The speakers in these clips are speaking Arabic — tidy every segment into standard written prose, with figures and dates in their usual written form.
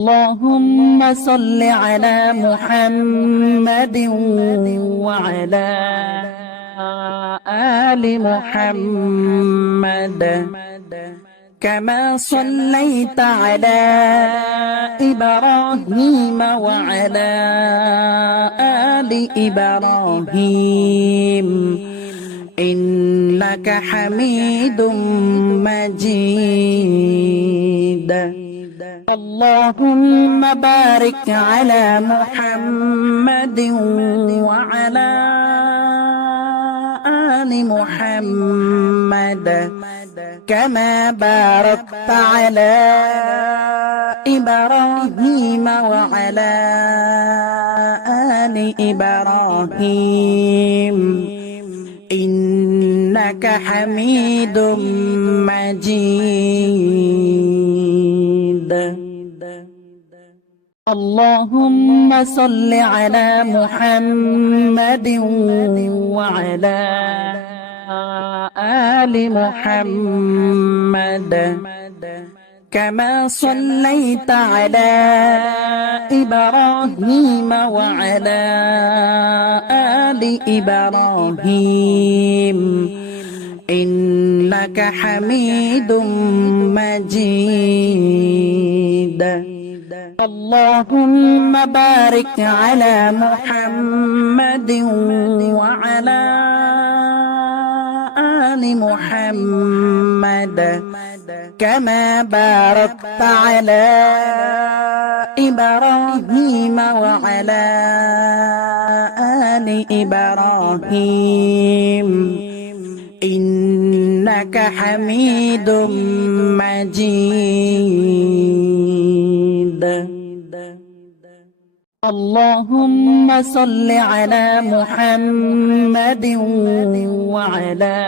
اللهم صل على محمد وعلى آل محمد كما صليت على إبراهيم وعلى آل إبراهيم إنك حميد مجيد. اللهم بارك على محمد وعلى آل محمد كما باركت على إبراهيم وعلى آل إبراهيم إنك حميد مجيد. اللهم صل على محمد وعلى آل محمد كما صليت على إبراهيم وعلى آل إبراهيم إنك حميد مجيد. اللهم بارك على محمد وعلى آل محمد كما باركت على إبراهيم وعلى آل إبراهيم إنك حميد مجيد. اللهم صل على محمد وعلى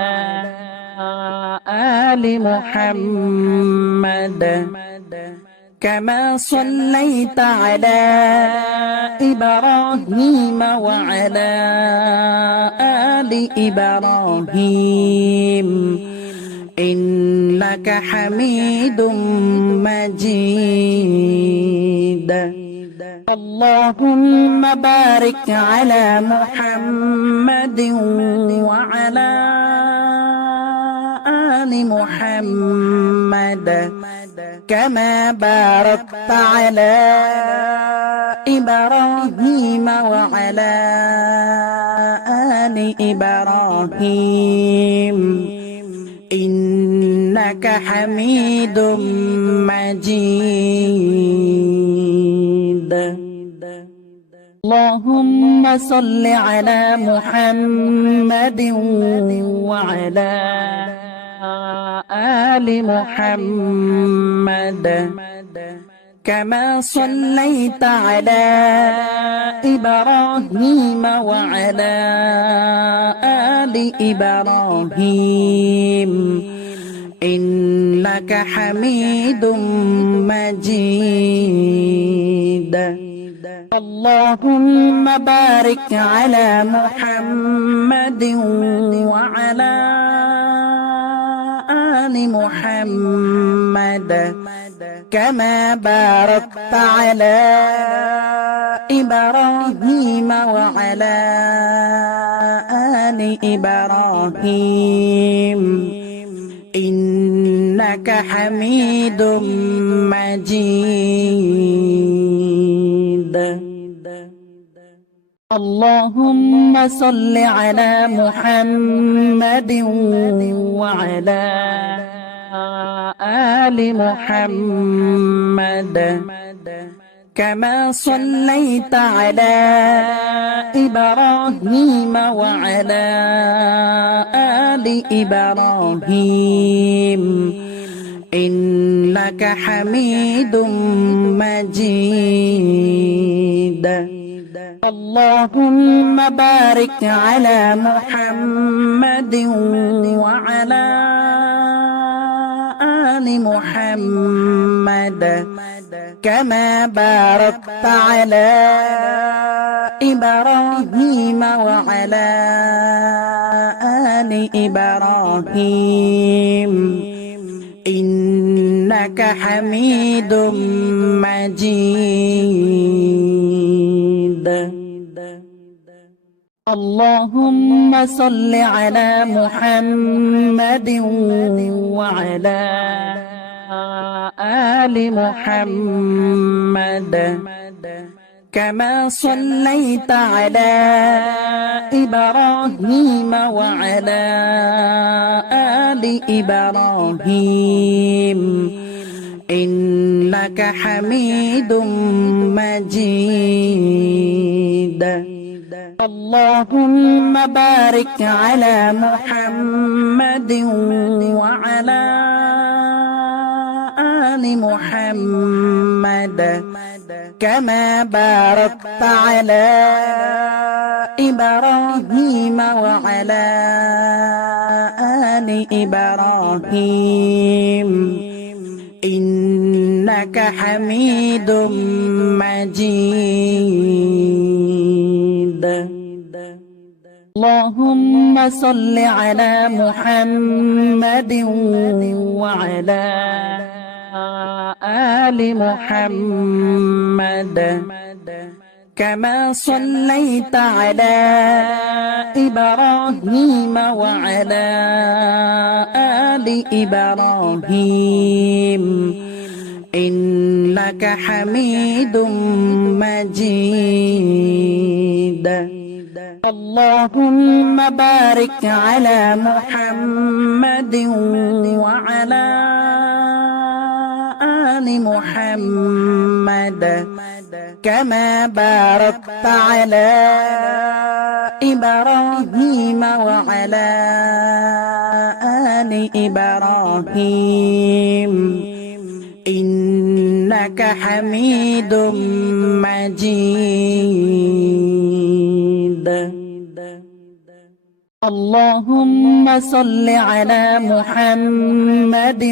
آل محمد كما صليت على إبراهيم وعلى آل إبراهيم إنك حميد مجيد. اللهم بارك على محمد وعلى آل محمد كما باركت على إبراهيم وعلى آل إبراهيم إنك حميد مجيد. اللهم صل على محمد وعلى آل محمد كما صليت على إبراهيم وعلى آل إبراهيم إنك حميد مجيد. اللهم بارك على محمد وعلى آل محمد كما باركت على إبراهيم وعلى آل إبراهيم إنك حميد مجيد. اللهم صل على محمد وعلى آل محمد كما صليت على إبراهيم وعلى آل إبراهيم إنك حميد مجيد. اللهم بارك على محمد وعلى آل محمد كما باركت على إبراهيم وعلى آل إبراهيم إنك إنك حميد مجيد. اللهم صل على محمد وعلى آل محمد كما صليت على إبراهيم وعلى آل إبراهيم إنك حميد مجيد. اللهم بارك على محمد وعلى آل محمد كما باركت على إبراهيم وعلى آل إبراهيم إنك حميد مجيد. اللهم صل على محمد وعلى آل محمد كما صليت على إبراهيم وعلى آل إبراهيم إنك حميد مجيد. اللهم بارك على محمد وعلى آل محمد كما باركت على إبراهيم وعلى آل إبراهيم إنك حميد مجيد. اللهم صل على محمد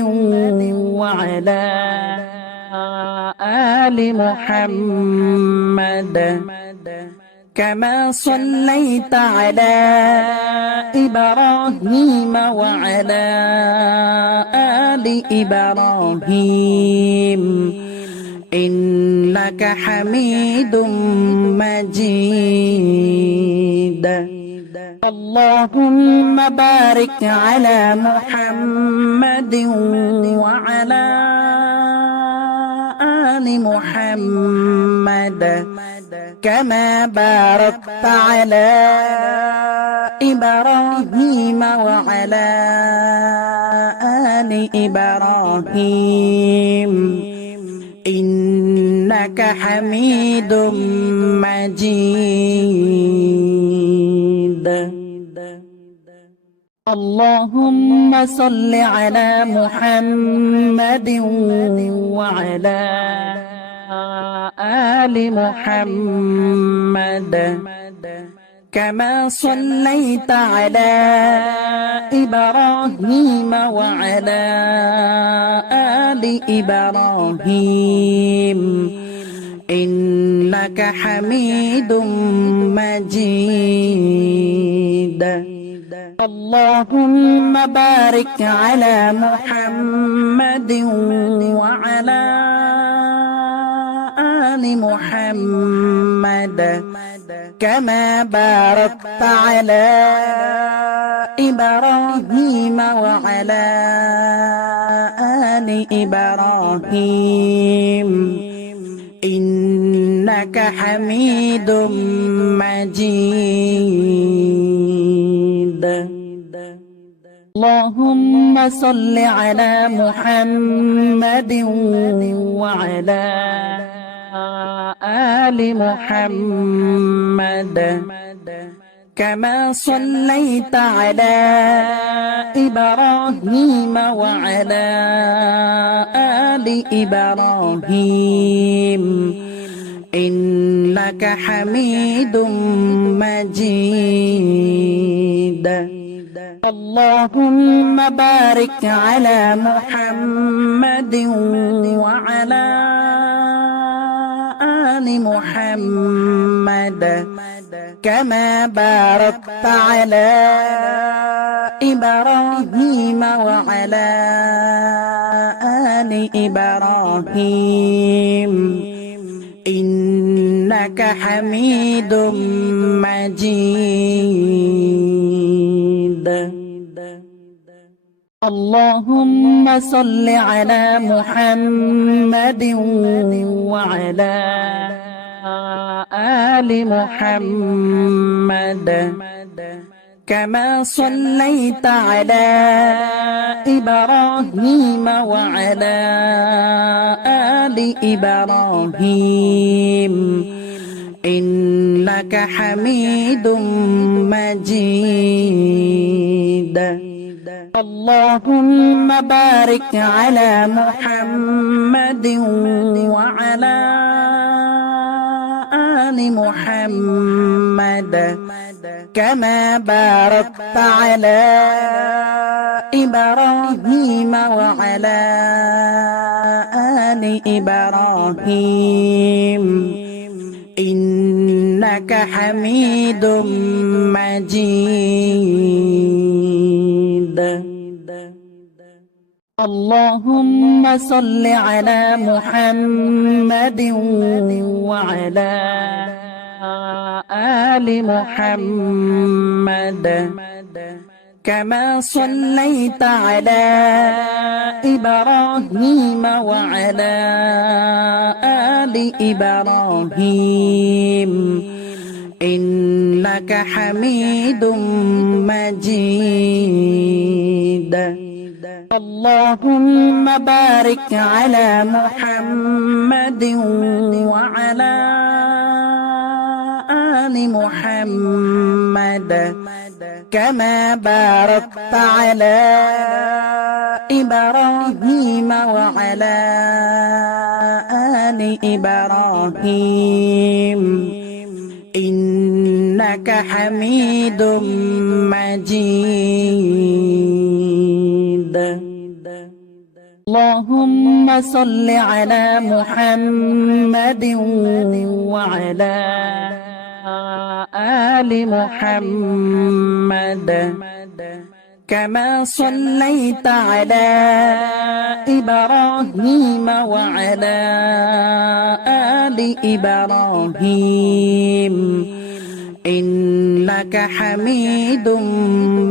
وعلى آل محمد كما صليت على إبراهيم وعلى آل إبراهيم إنك حميد مجيد. اللهم بارك على محمد وعلى آل محمد كما باركت على إبراهيم وعلى آل إبراهيم إنك حميد مجيد. اللهم صل على محمد وعلى آل محمد كما صليت على إبراهيم وعلى آل إبراهيم إنك حميد مجيد. اللهم بارك على محمد وعلى آل محمد كما باركت على إبراهيم وعلى آل إبراهيم إنك حميد مجيد. اللهم صل على محمد وعلى آل محمد كما صليت على إبراهيم وعلى آل إبراهيم إنك حميد مجيد. اللهم بارك على محمد وعلى آل محمد كما باركت على إبراهيم وعلى آل إبراهيم إنك حميد مجيد. اللهم صل على محمد وعلى آل محمد كما صليت على إبراهيم وعلى آل إبراهيم إنك حميد مجيد. اللهم بارك على محمد وعلى آل محمد كما باركت على إبراهيم وعلى آل إبراهيم إنك حميد مجيد. اللهم صل على محمد وعلى آل محمد كما صليت على إبراهيم وعلى آل إبراهيم إنك حميد مجيد. اللهم بارك على محمد وعلى آل محمد كما باركت على إبراهيم وعلى آل إبراهيم إنك حميد مجيد. اللهم صل على محمد وعلى آل محمد كما صليت على إبراهيم وعلى آل إبراهيم إنك حميد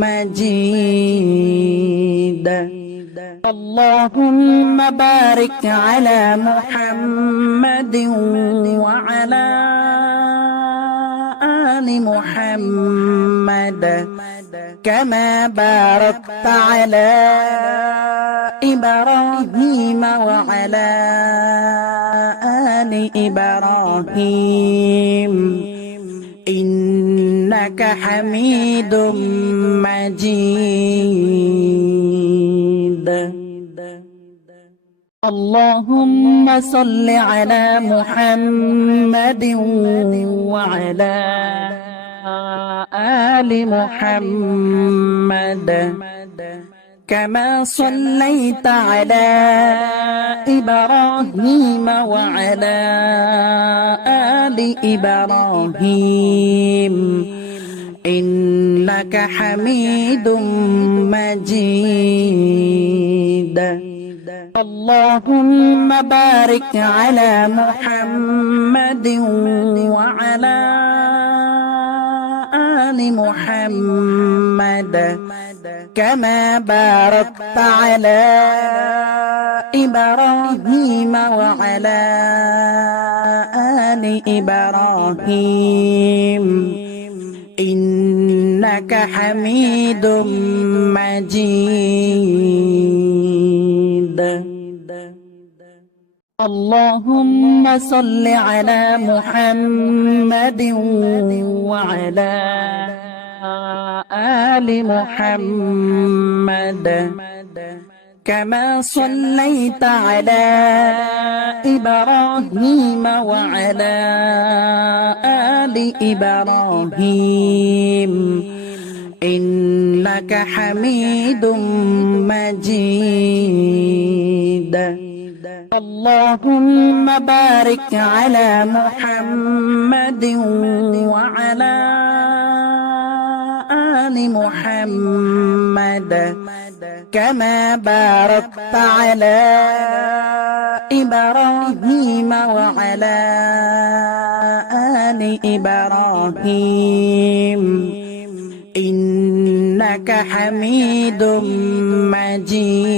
مجيد. اللهم بارك على محمد وعلى آل محمد كما باركت على إبراهيم وعلى آل إبراهيم إنك حميد مجيد. اللهم صل على محمد وعلى آل محمد كما صليت على إبراهيم وعلى آل إبراهيم إنك حميد مجيد. اللهم بارك على محمد وعلى آل محمد كما باركت على إبراهيم وعلى آل إبراهيم إنك حميد مجيد. اللهم صل على محمد وعلى آل محمد كما صليت على إبراهيم وعلى آل إبراهيم إنك حميد مجيد. اللهم بارك على محمد وعلى آل محمد كما باركت على إبراهيم وعلى آل إبراهيم إنك حميد مجيد.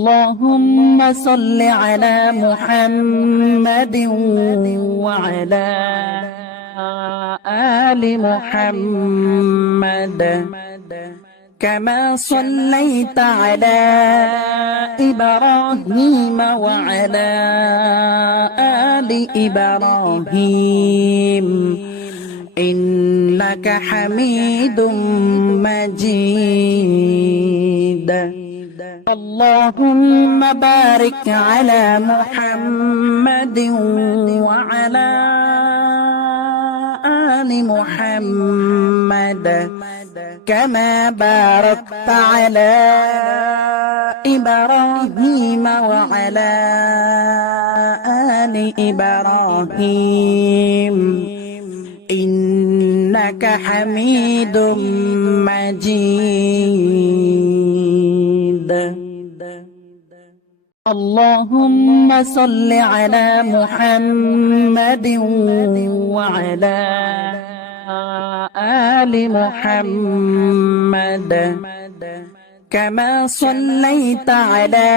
اللهم صل على محمد وعلى آل محمد كما صليت على إبراهيم وعلى آل إبراهيم إنك حميد مجيد. اللهم بارك على محمد وعلى آل محمد كما باركت على إبراهيم وعلى آل إبراهيم إنك حميد مجيد. اللهم صل على محمد وعلى آل محمد كما صليت على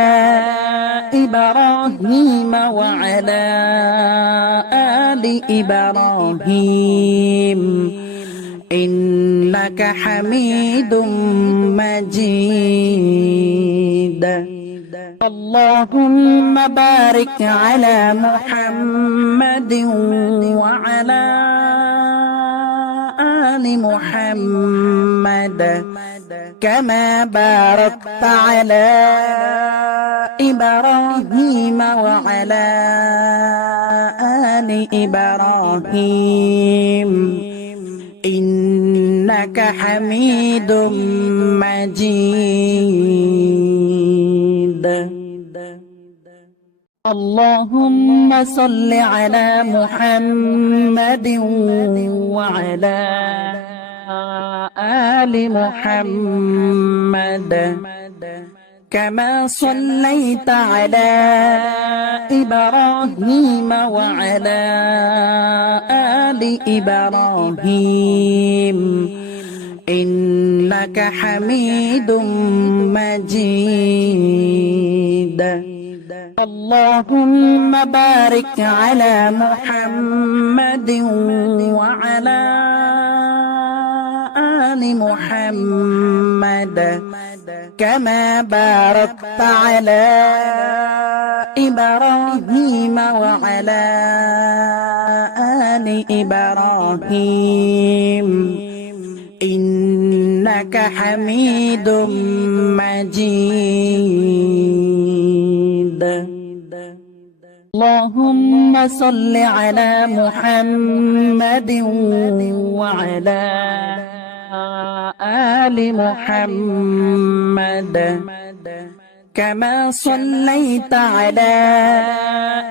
إبراهيم وعلى آل إبراهيم إنك حميد مجيد. اللهم بارك على محمد وعلى آل محمد كما باركت على إبراهيم وعلى آل إبراهيم إنك حميد مجيد. اللهم صل على محمد وعلى آل محمد كما صليت على إبراهيم وعلى آل إبراهيم إنك حميد مجيد. اللهم بارك على محمد وعلى آل محمد كما باركت على إبراهيم وعلى آل إبراهيم إنك حميد مجيد. اللهم صل على محمد وعلى آل محمد كما صليت على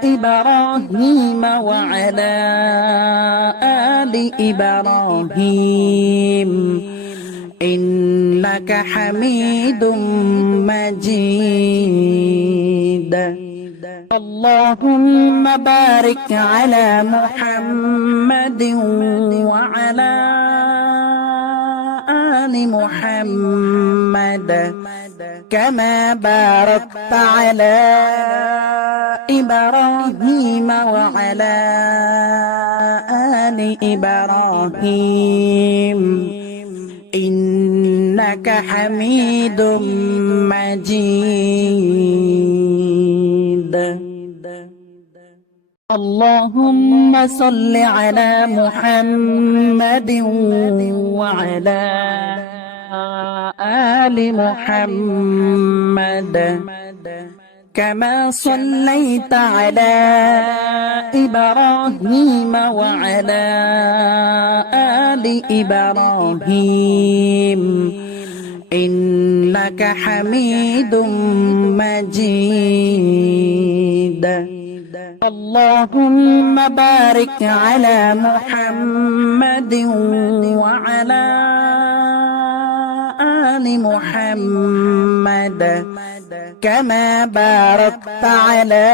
إبراهيم وعلى آل إبراهيم إنك حميد مجيد. اللهم بارك على محمد وعلى آل محمد كما باركت على إبراهيم وعلى آل إبراهيم إنك حميد مجيد. اللهم صل على محمد وعلى آل محمد كما صليت على إبراهيم وعلى آل إبراهيم إنك حميد مجيد. اللهم بارك على محمد وعلى آل محمد كما باركت على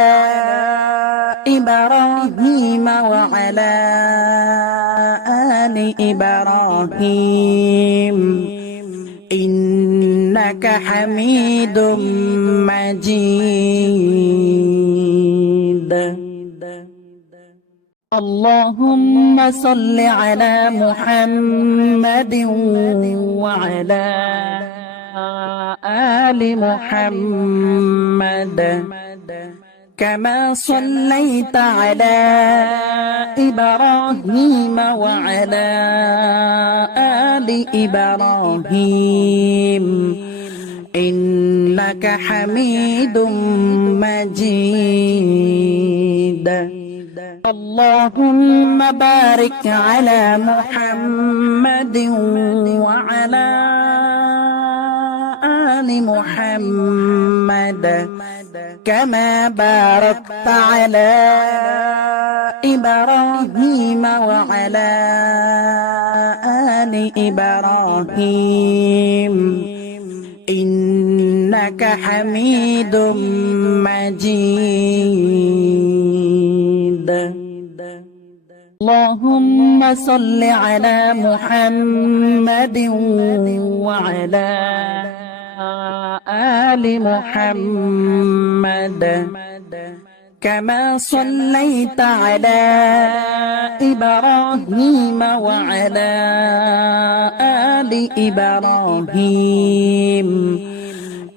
إبراهيم وعلى آل إبراهيم إنك حميد مجيد. اللهم صل على محمد وعلى آل محمد كما صليت على إبراهيم وعلى آل إبراهيم إنك حميد مجيد. اللهم بارك على محمد وعلى آل محمد كما باركت على إبراهيم وعلى آل إبراهيم إنك حميد مجيد. اللهم صل على محمد وعلى آل محمد كما صليت على إبراهيم وعلى آل إبراهيم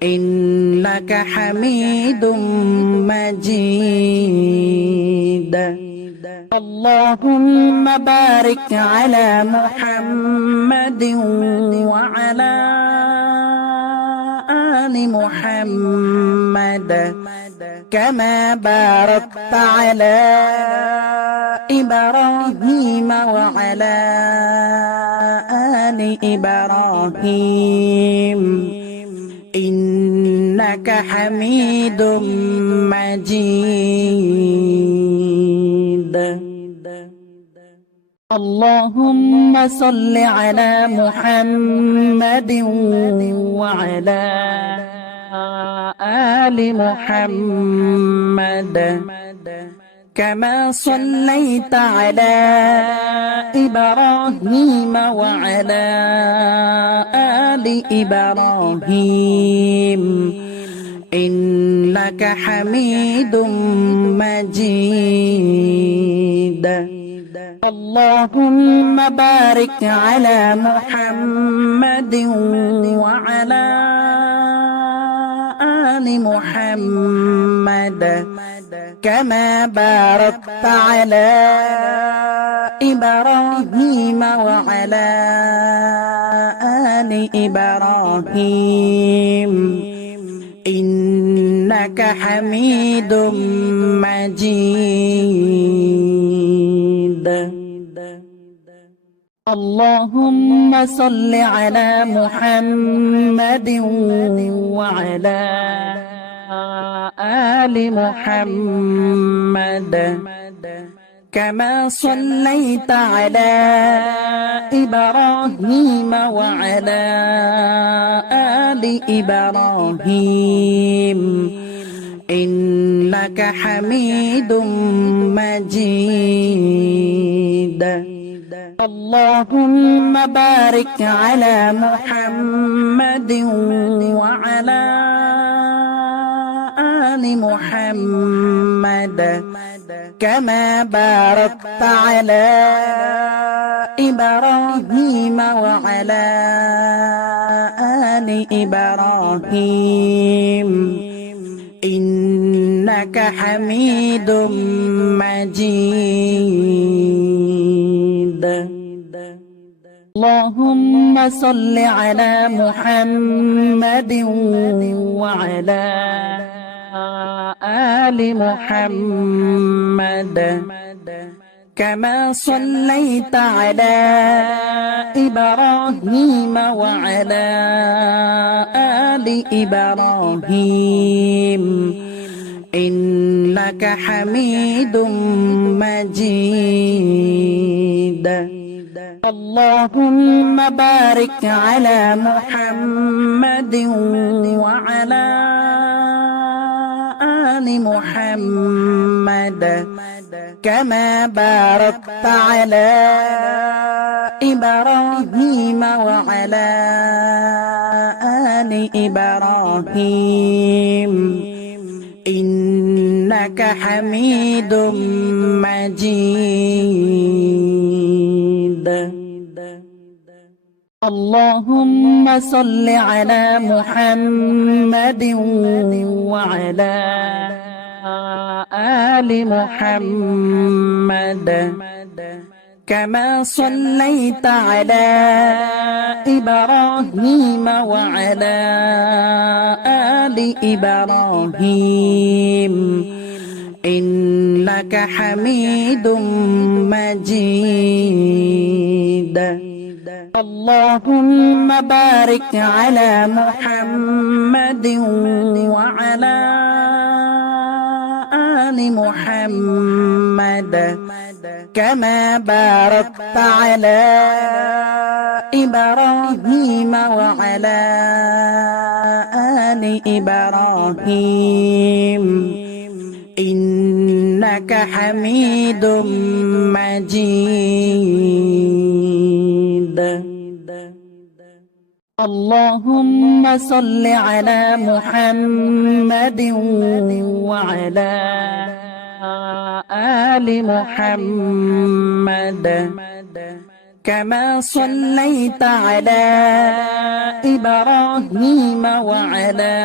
إنك حميد مجيد. اللهم بارك على محمد وعلى آل محمد كما باركت على إبراهيم وعلى آل إبراهيم إنك حميد مجيد. اللهم صل على محمد وعلى آل محمد كما صليت على إبراهيم وعلى آل إبراهيم إنك حميد مجيد. اللهم بارك على محمد وعلى آل محمد كما باركت على إبراهيم وعلى آل إبراهيم إنك حميد مجيد. اللهم صل على محمد وعلى آل محمد كما صليت على إبراهيم وعلى آل إبراهيم إنك حميد مجيد. اللهم بارك على محمد وعلى آل محمد كما باركت على إبراهيم وعلى آل إبراهيم إنك حميد مجيد. اللهم صل على محمد وعلى آل محمد كما صليت على إبراهيم وعلى آل إبراهيم إنك حميد مجيد. اللهم بارك على محمد وعلى آل محمد كما باركت على إبراهيم وعلى آل إبراهيم إنك حميد مجيد. اللهم صل على محمد وعلى آل محمد كما صليت على إبراهيم وعلى آل إبراهيم إنك حميد مجيد. اللهم بارك على محمد وعلى آل محمد كما باركت على إبراهيم وعلى آل إبراهيم إنك حميد مجيد. اللهم صل على محمد وعلى آل محمد كما صليت على إبراهيم وعلى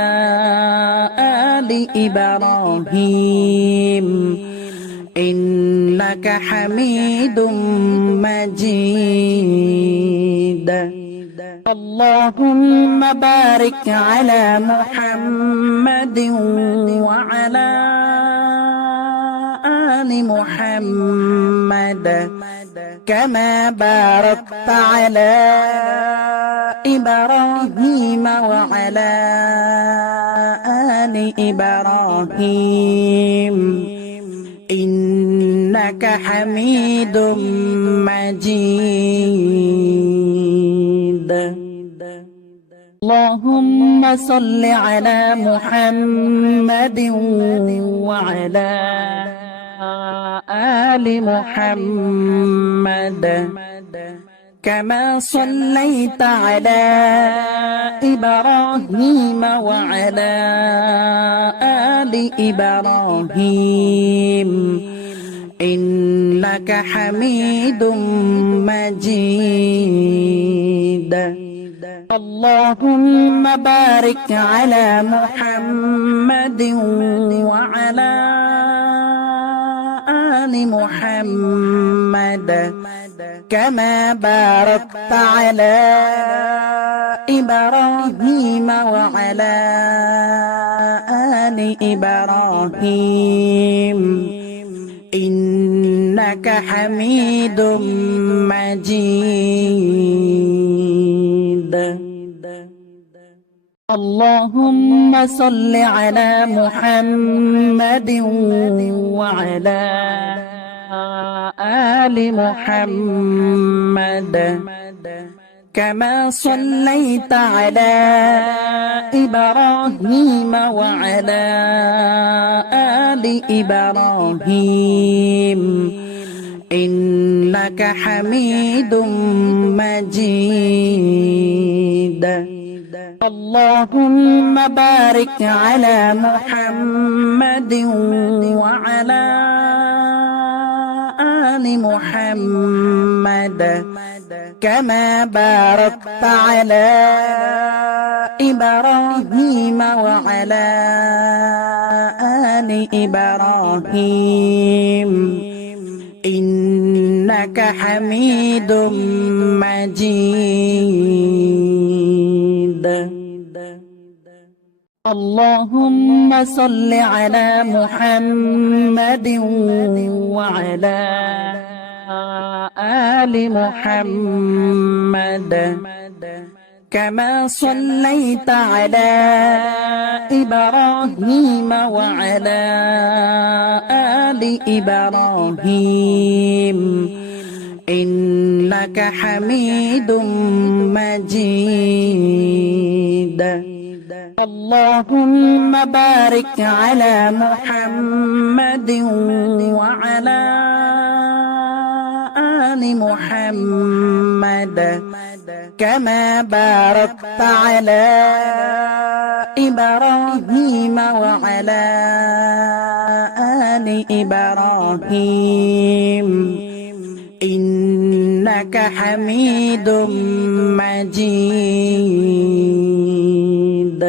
آل إبراهيم إنك حميد مجيد. اللهم بارك على محمد وعلى آل محمد كما باركت على إبراهيم وعلى آل إبراهيم إنك حميد مجيد. اللهم صل على محمد وعلى آل محمد كما صليت على إبراهيم وعلى آل إبراهيم إنك حميد مجيد. اللهم بارك على محمد وعلى آل محمد كما باركت على إبراهيم وعلى آل إبراهيم إنك حميد مجيد. اللهم صل على محمد وعلى آل محمد كما صليت على إبراهيم وعلى آل إبراهيم إنك حميد مجيد. اللهم بارك على محمد وعلى آل محمد كما باركت على إبراهيم وعلى آل إبراهيم إنك حميد مجيد. اللهم صل على محمد وعلى آل محمد كما صليت على إبراهيم وعلى آل إبراهيم إنك حميد مجيد اللهم بارك على محمد وعلى آل محمد كما باركت على إبراهيم وعلى آل إبراهيم إنك حميد مجيد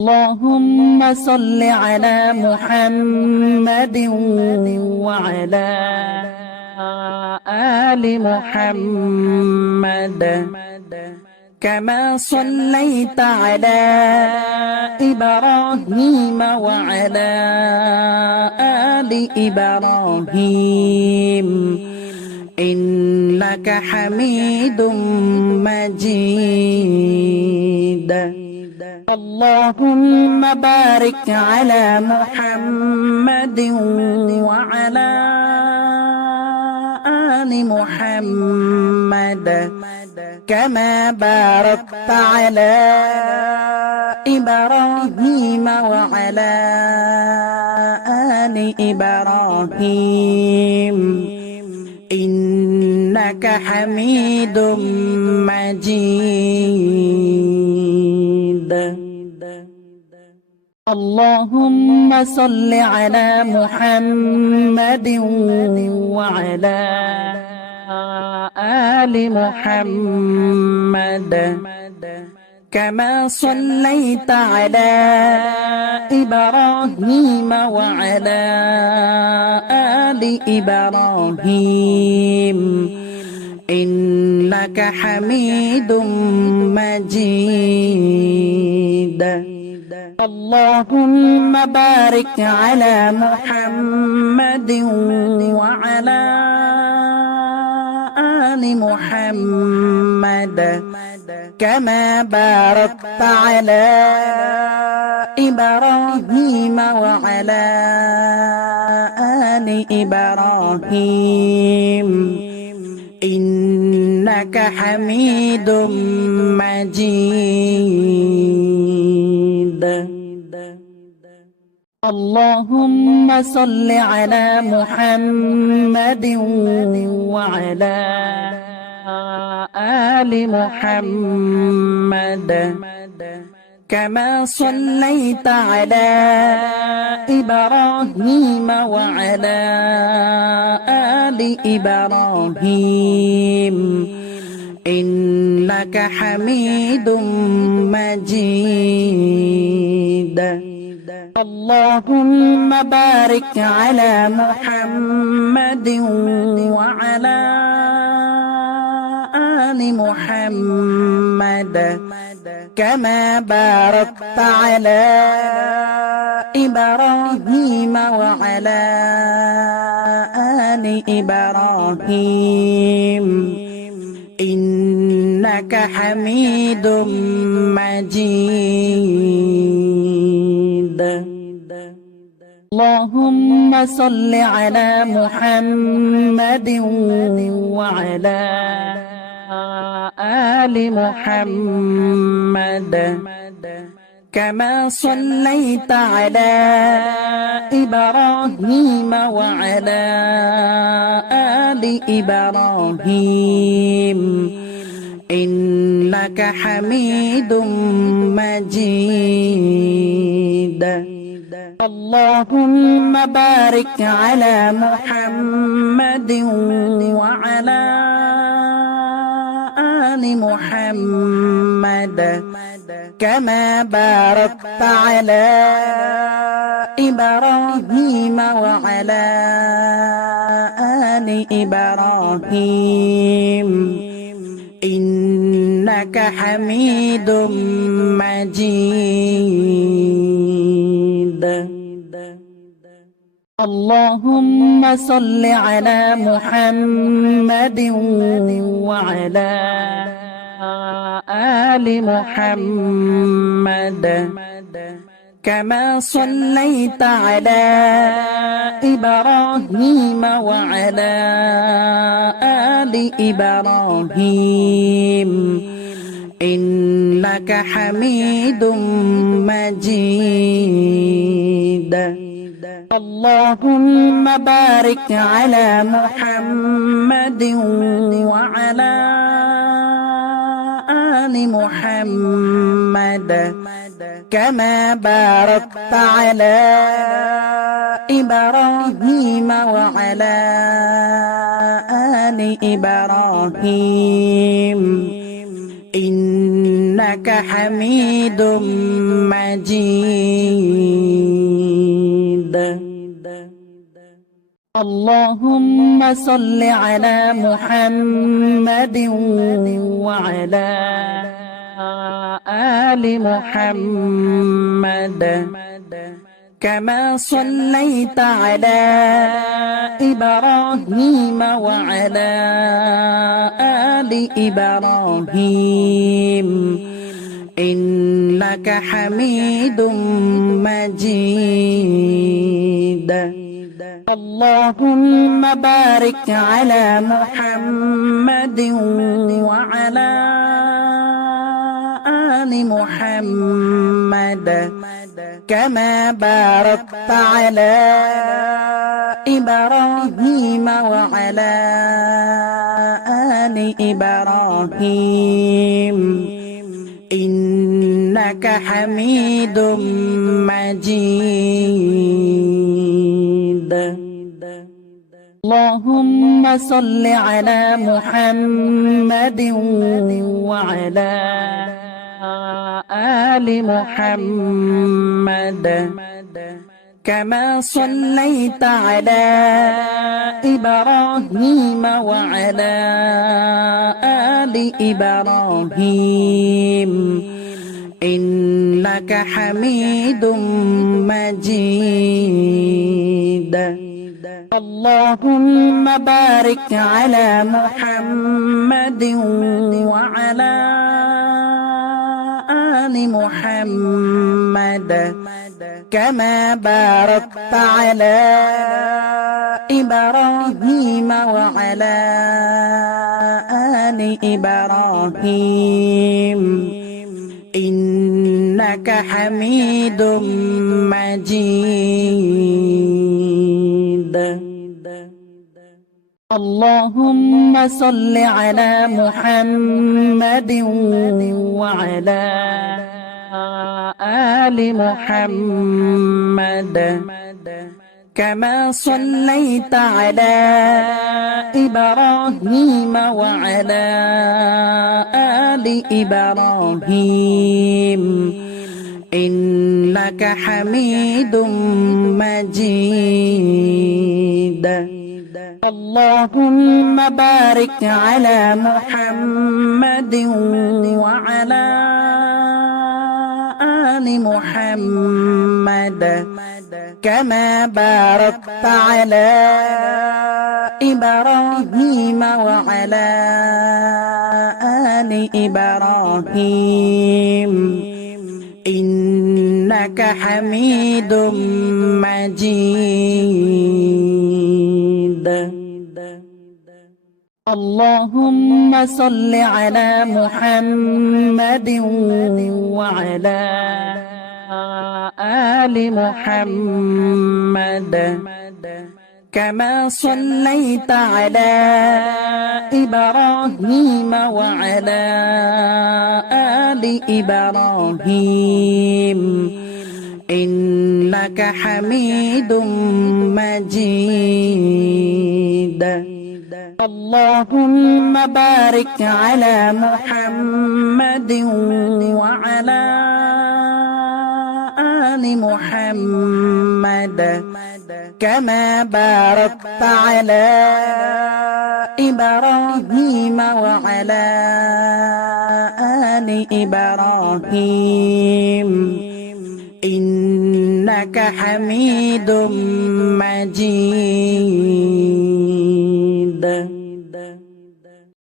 اللهم صل على محمد وعلى آل محمد كما صليت على إبراهيم وعلى آل إبراهيم إنك حميد مجيد اللهم بارك على محمد وعلى آل محمد كما باركت على إبراهيم وعلى آل إبراهيم إنك حميد مجيد اللهم صل على محمد وعلى آل محمد كما صليت على إبراهيم وعلى آل إبراهيم إنك حميد مجيد اللهم بارك على محمد وعلى آل محمد كما باركت على إبراهيم وعلى آل إبراهيم إنك حميد مجيد اللهم صل على محمد وعلى آل محمد كما صليت على إبراهيم وعلى آل إبراهيم إنك حميد مجيد اللهم بارك على محمد وعلى آل محمد كما باركت على إبراهيم وعلى آل إبراهيم إنك حميد مجيد اللهم صل على محمد وعلى آل محمد كما صليت على إبراهيم وعلى آل إبراهيم إنك حميد مجيد اللهم بارك على محمد وعلى آل محمد كما باركت على إبراهيم وعلى آل إبراهيم إنك حميد مجيد اللهم صل على محمد وعلى آل محمد كما صليت على إبراهيم وعلى آل إبراهيم إنك حميد مجيد اللهم بارك على محمد وعلى آل محمد كما باركت على إبراهيم وعلى آل إبراهيم إنك حميد مجيد اللهم صل على محمد وعلى آل محمد كما صليت على إبراهيم وعلى آل إبراهيم إنك حميد مجيد اللهم بارك على محمد وعلى آل محمد كما باركت على إبراهيم وعلى آل إبراهيم إنك حميد مجيد اللهم صل على محمد وعلى آل محمد كما صليت على إبراهيم وعلى آل إبراهيم إنك حميد مجيد اللهم بارك على محمد وعلى آل محمد كما باركت على إبراهيم وعلى آل إبراهيم إنك حميد مجيد اللهم صل على محمد وعلى آل محمد كما صليت على إبراهيم وعلى آل إبراهيم إنك حميد مجيد اللهم بارك على محمد وعلى آل محمد كما باركت على إبراهيم وعلى آل إبراهيم إنك حميد مجيد اللهم صل على محمد وعلى آل محمد كما صليت على إبراهيم وعلى آل إبراهيم إنك حميد مجيد اللهم بارك على محمد وعلى آل محمد كما باركت على إبراهيم وعلى آل إبراهيم إنك حميد مجيد